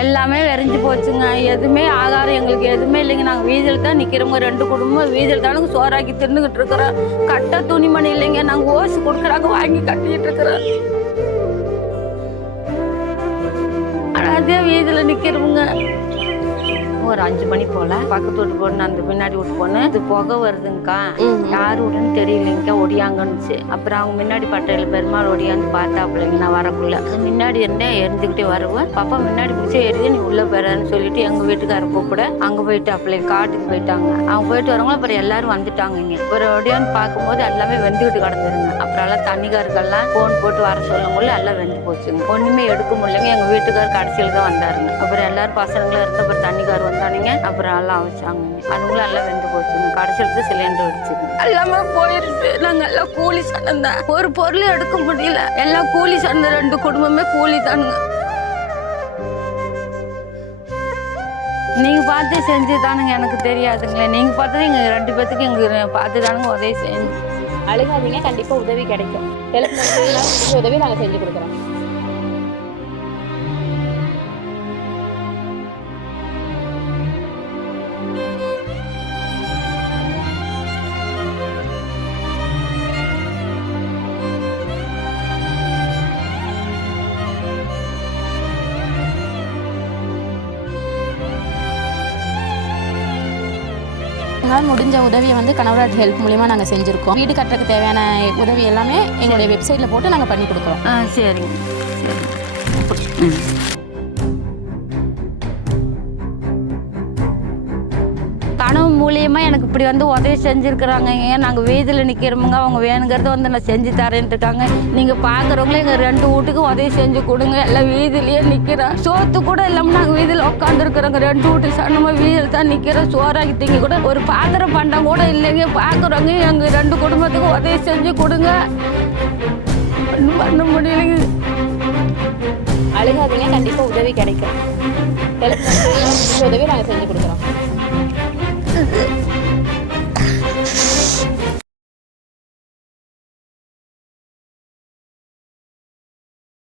எல்லாமே வெறிஞ்சு போச்சுங்க. எதுவுமே ஆகாரம் எங்களுக்கு எதுவுமே இல்லைங்க. நாங்கள் வீதியில் தான் நிற்கிறோங்க. 2 குடும்பம் வீதியில் தானுங்க சோறாக்கி தின்னுக்கிட்டு இருக்கிறோம். கட்ட துணிமணி இல்லைங்க. நாங்கள் ஓசி கொடுக்குறாங்க, வாங்கி கட்டிக்கிட்டு இருக்கிறோம். ஆனால் அதே வீதியில் நிற்கிறோங்க. ஒரு 5 மணி போல பக்கத்து வீட்டு பொண்ணு அந்த முன்னாடி வீட்டு பொண்ணு இது புகை வருதுங்கக்கா, யாரு விடுன்னு தெரியலைங்கக்கா, ஒடியாங்கன்னுச்சு. அப்புறம் அவங்க முன்னாடி பட்டையில பெருமாள் ஒடியாந்து பார்த்தாப்பிள்ளைங்க. நான் வரக்குள்ள முன்னாடி இருந்தேன், எரிஞ்சுக்கிட்டே வருவேன். பாப்பா முன்னாடி பிடிச்சி எரியுது, நீ உள்ள போறன்னு சொல்லிட்டு எங்க வீட்டுக்கார கூப்பிட அங்க போயிட்டு அப்படியே காட்டுக்கு போயிட்டாங்க. அவங்க போயிட்டு வரவங்களும் அப்புறம் எல்லாரும் வந்துட்டாங்க. இங்க ஒரு ஒடியான்னு பார்க்கும்போது எல்லாமே வெந்துக்கிட்டு கிடந்துருங்க. அப்புறம் எல்லாம் தண்ணிக்காருக்கெல்லாம் போன் போட்டு வர சொல்லும்போது எல்லாம் வெந்து போச்சுங்க. ஒண்ணுமே எடுக்க முடியலைங்க. எங்க வீட்டுக்காரர் கடைசியில் தான் வந்தாருங்க. அப்புறம் எல்லாரும் பசங்களும் இருந்து அப்புறம் தண்ணிக்கார் வந்தானுங்க. அப்புறம் எல்லாம் வச்சாங்க. அதுங்களும் எல்லாம் வெந்து போச்சுங்க. கடைசியில் சிலிண்டர் அடிச்சுங்க. எல்லாமே போயிருச்சு. நாங்க எல்லாம் கூலி சண்டை, ஒரு பொருள் எடுக்க முடியல. எல்லாம் கூலி சண்டை, 2 குடும்பமே கூலி தானுங்க. நீங்க பார்த்து செஞ்சு தானுங்க, எனக்கு தெரியாதுங்களே. நீங்க பார்த்தது எங்க 2 பேத்துக்கு எங்க பார்த்து தானுங்க உதவி செஞ்சு. அழுகாதீங்க, கண்டிப்பா உதவி கிடைக்கும். உதவி நாங்க செஞ்சு கொடுக்குறோம். எங்களால் முடிஞ்ச உதவியை வந்து கணவராட் ஹெல்ப் மூலிமா நாங்கள் செஞ்சுருக்கோம். வீடு கட்டுறதுக்கு தேவையான உதவி எல்லாமே எங்களுடைய வெப்சைட்டில் போட்டு நாங்கள் பண்ணி கொடுக்குறோம். சரிங்க. கனவு மூலியமாக எனக்கு இப்படி வந்து உதவி செஞ்சுருக்குறாங்க. நாங்கள் வீதியில் நிற்கிறோமுங்க. அவங்க வேணுங்கிறத வந்து நான் செஞ்சு தரேன்ட்டு இருக்காங்க. நீங்கள் பார்க்குறவங்களே எங்கள் 2 வீட்டுக்கு உதவி செஞ்சு கொடுங்க. எல்லாம் வீதியிலேயே நிற்கிறோம். சோத்து கூட இல்லாமல் நாங்கள் வீதியில் உட்காந்துருக்குறோங்க. 2 வீட்டு சன்னமாக வீதியில் தான் நிற்கிறோம். சோறாக்கி திங்க கூட ஒரு பாத்திரம் பண்டம் கூட இல்லைங்க. பார்க்குறவங்க எங்கள் 2 குடும்பத்துக்கு உதவி செஞ்சு கொடுங்க. பண்ண முடியலைங்க. அழுகாதீங்க, கண்டிப்பா உதவி கிடைக்கும். உதவி நாங்கள் செஞ்சு கொடுக்குறோம்.